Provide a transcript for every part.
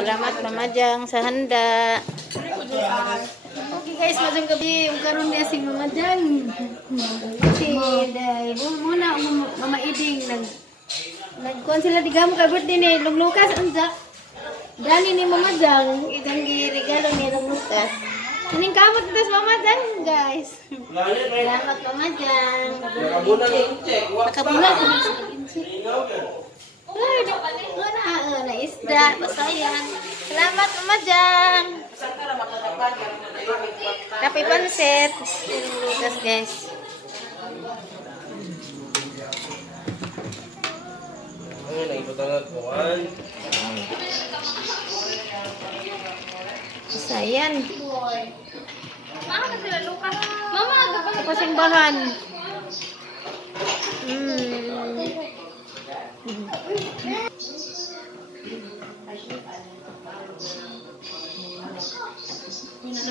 salamat mamajang sa handa. Okay guys, madang gabi yung karon niya sing mamajang. Si day muna mama iding nagkuan sila digam ka birthday ni Lukas unsa. Dani ni mamajang idang regalo ni Lukas. Kining kamot des mamajang guys. Salamat mamajang. Nakabulag ko sa inci. Na isda, pasayang. Salamat mamajang. Tapi pansit. Lukas guys. Ano na ipatangat ko an? Pasayan. Mama sila Lukas. Mama agak Tapos yung bahan.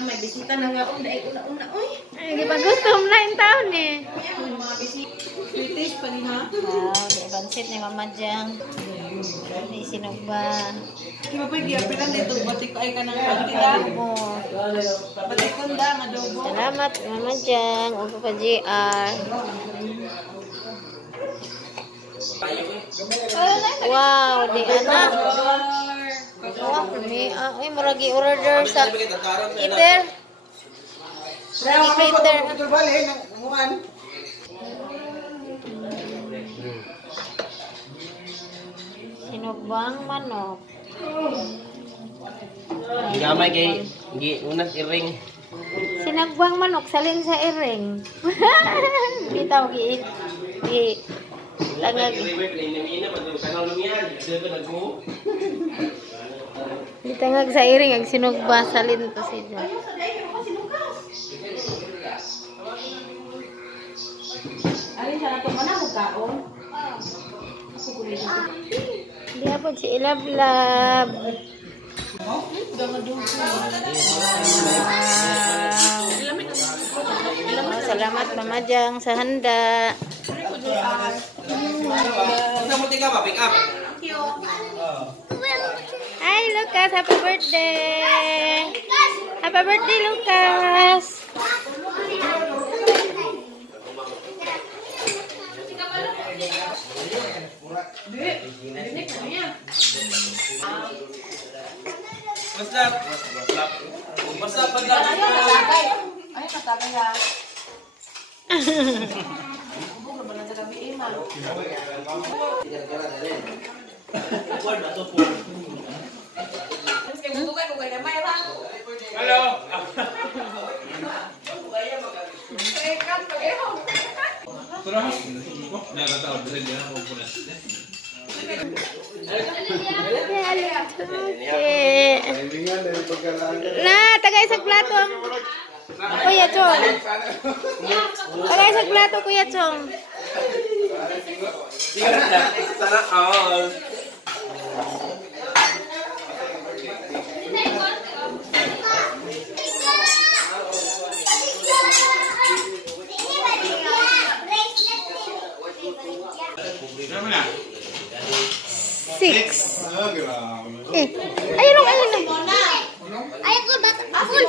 may bisita na nga una oy. Ay, di ba gutom na yung taon eh. Mga bisita. Sweetish pa ni ha. Wow, di pansit ni mamajang. Di sinugba. Kaya pa giapilan dito batik ay kanang pagtila. Adobo. Batik kunda nga adobo. Salamat mamajang. Upo pa JR. Wow, di anak. Wow, ay maragi order sa cater. Maragi cater. Sinugbang manok. Gamay kay unas iring. Sinagbang manok salin sa iring. Bitaw gi langag. Ditangag sa iring ang sinugba salin to siya. Alin siya nato mana mo kaon? Di apod si Ilablab. Wow, salamat mamajang sa handa. Pick up. Hi Lucas, happy birthday. Happy birthday Lucas. Basta paglag. Ay katagay ha. Bugo ba na sa gabi imal. Hello. Nah, tagay sa plato ang Kuya Chong. Tagay sa plato Kuya Chong. Sana all. Six. Ayun lang, ayun lang. Ayun ko bata. Apul.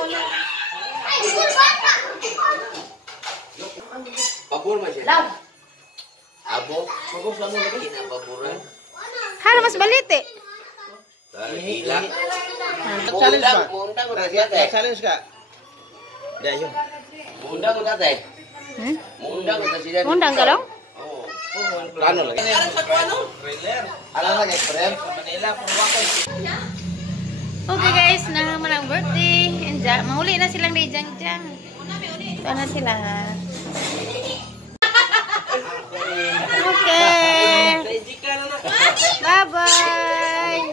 Ay, school bata. Babur masih. Law. Abo. Babur sama lagi. Kinababuran. Halo mas balite. Gila. Challenge ba? Undang udah teh. Challenge ka? Dah yun. Undang udah teh. Undang udah sih. Undang ka lang? Oh. Plano lagi. Alam lagi, friend. Okay guys, naman ang birthday. Enja, mahuli na silang ni Jang Jang. Ito na sila. Okay. Bye-bye.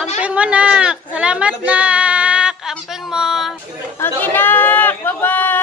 Amping mo nak. Salamat nak. Amping mo. Okay nak. Bye-bye.